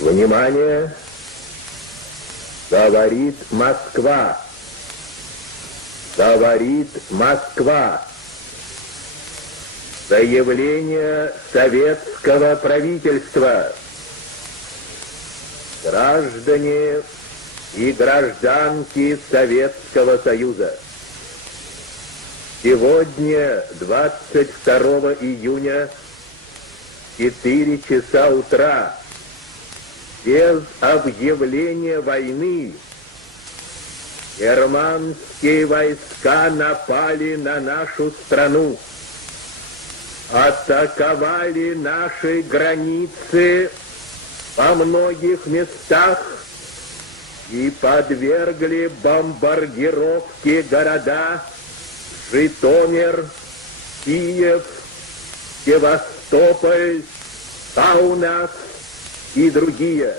Внимание! Говорит Москва! Говорит Москва! Заявление советского правительства. Граждане и гражданки Советского Союза. Сегодня, 22 июня, 4 часа утра, без объявления войны, германские войска напали на нашу страну, атаковали наши границы во многих местах и подвергли бомбардировке города Житомир, Киев, Севастополь, Каунас и другие.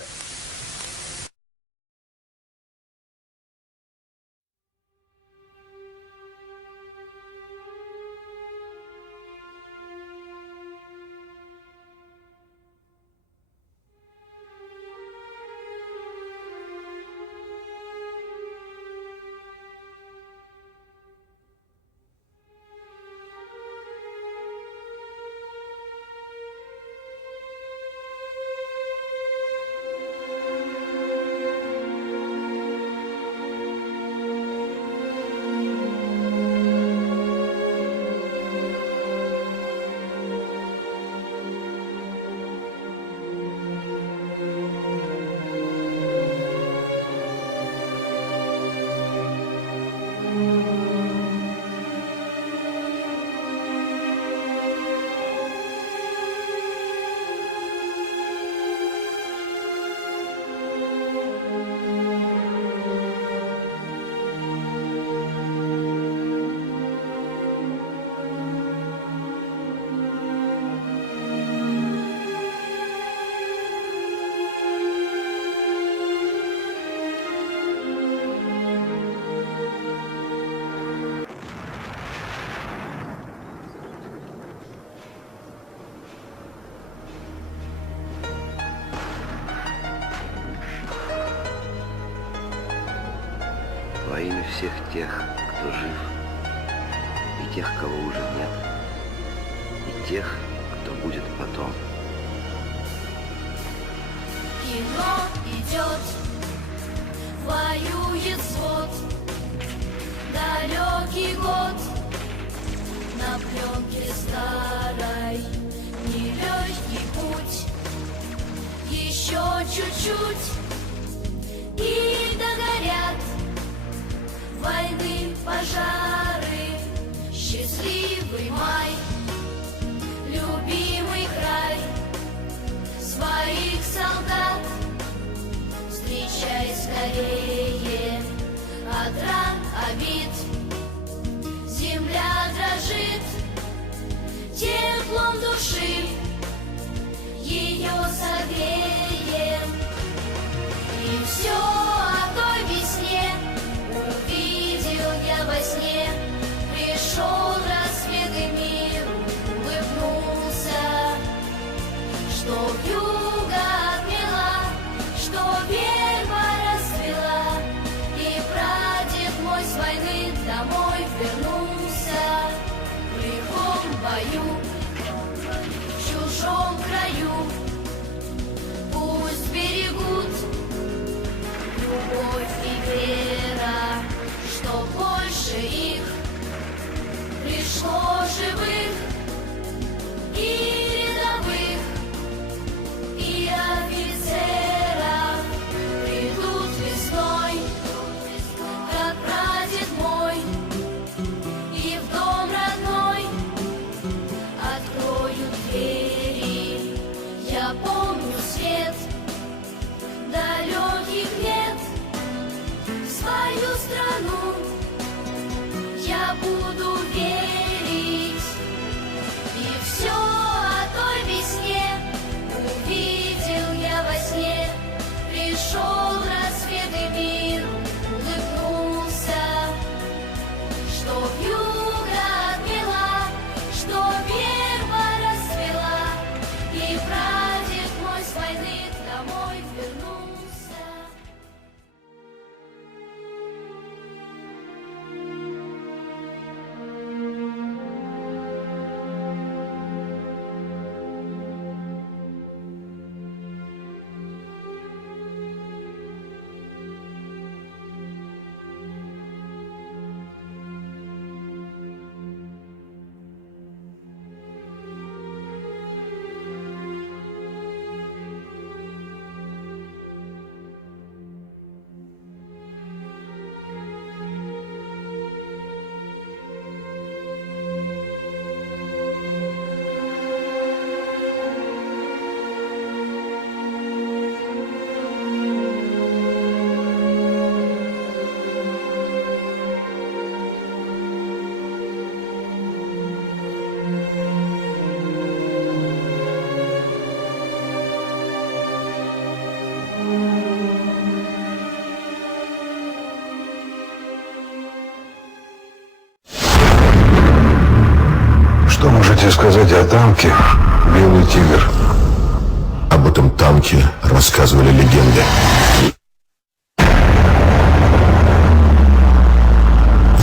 Во имя всех тех, кто жив, и тех, кого уже нет, и тех, кто будет потом. Кино идет, воюет взвод, далекий год, на пленке старой, нелегкий путь, еще чуть-чуть, и догорят войны, пожары, счастливый май, любимый край, своих солдат встречай скорее, от ран, обид земля дрожит, теплом души ее согреем, и все о той весне увидел я во сне. Пришел рассвет и мир улыбнулся, что вьюга отмела, что верба расцвела, и прадед мой с войны домой вернулся. В лихом бою, в чужом краю, пусть берегут любовь и вера, что больше их пришло живых и рядовых, и офицеров. Придут весной, как прадед мой, и в дом родной откроют двери. Я помню свет далеких лет, свою страну я буду верить, и все о той весне увидел я во сне. Пришел рассвет и мир улыбнулся, что вьюга отмела, что верба расцвела, и прадед мой с войны танке «Белый тигр». Об этом танке рассказывали легенды.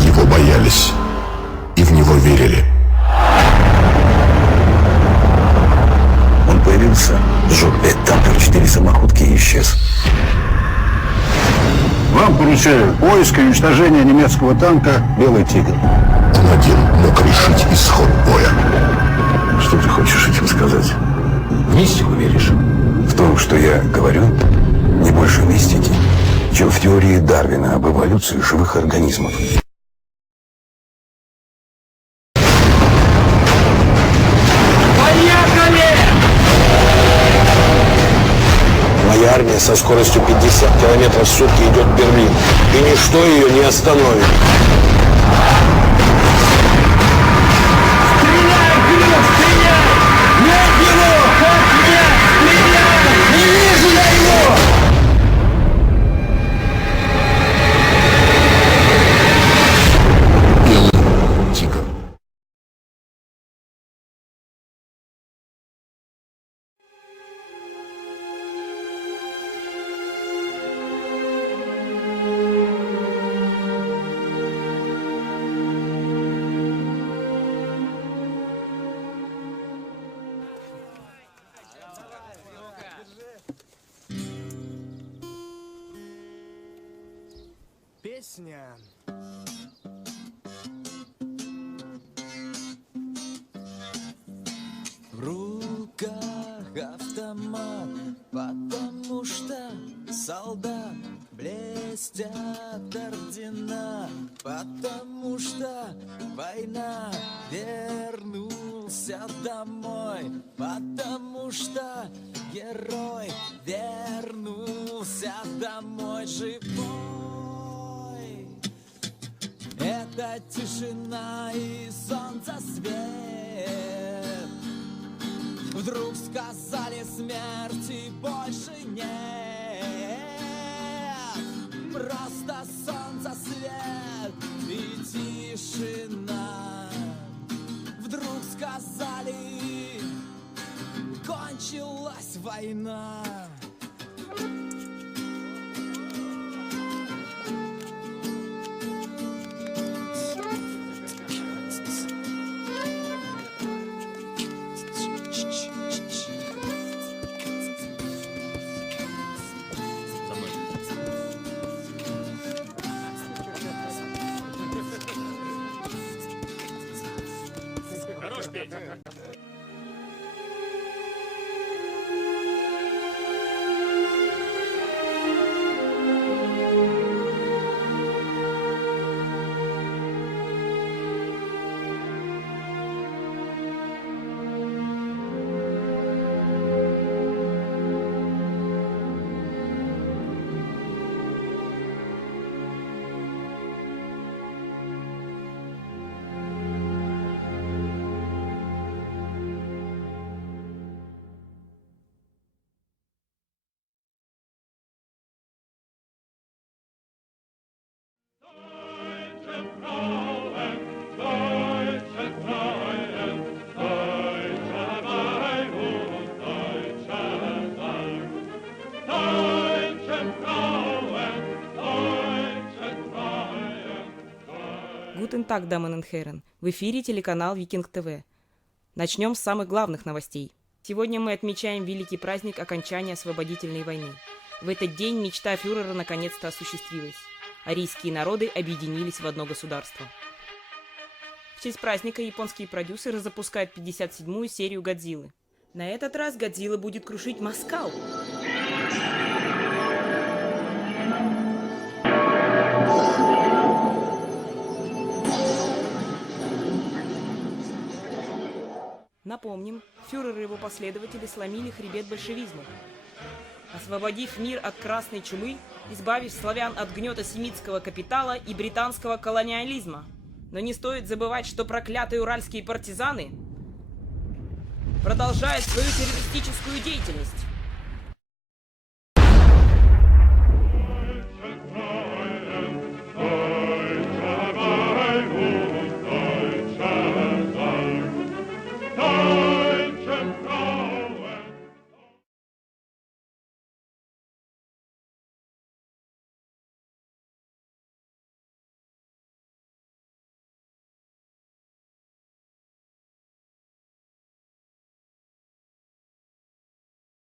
Его боялись и в него верили. Он появился, сжег 5 танков, 4 самоходки и исчез. Вам поручаю поиск и уничтожение немецкого танка «Белый тигр». Он один мог решить исход боя. Что ты хочешь этим сказать? В мистику веришь? В том, что я говорю, не больше мистики, чем в теории Дарвина об эволюции живых организмов. Моя армия со скоростью 50 километров в сутки идет в Берлин, и ничто ее не остановит. Стреляй, Кирилл, стреляй! Нет его! Как нет? Стреляй! Не вижу я его! Белый тигр. Песня. В руках автомат, потому что солдат блестят ордена, потому что война. Вернулся домой, потому что герой вернулся домой живой. Это тишина и солнца свет. Вдруг сказали, смерти больше нет. Просто солнце свет и тишина. Вдруг сказали, кончилась война. Guten Tag, Damen und Herren. В эфире телеканал Викинг ТВ. Начнем с самых главных новостей. Сегодня мы отмечаем великий праздник окончания освободительной войны. В этот день мечта фюрера наконец-то осуществилась. Арийские народы объединились в одно государство. В честь праздника японские продюсеры запускают 57-ю серию «Годзиллы». На этот раз Годзилла будет крушить Москву. Напомним, фюрер и его последователи сломили хребет большевизму. Освободив мир от красной чумы, избавив славян от гнета семитского капитала и британского колониализма. Но не стоит забывать, что проклятые уральские партизаны продолжают свою террористическую деятельность.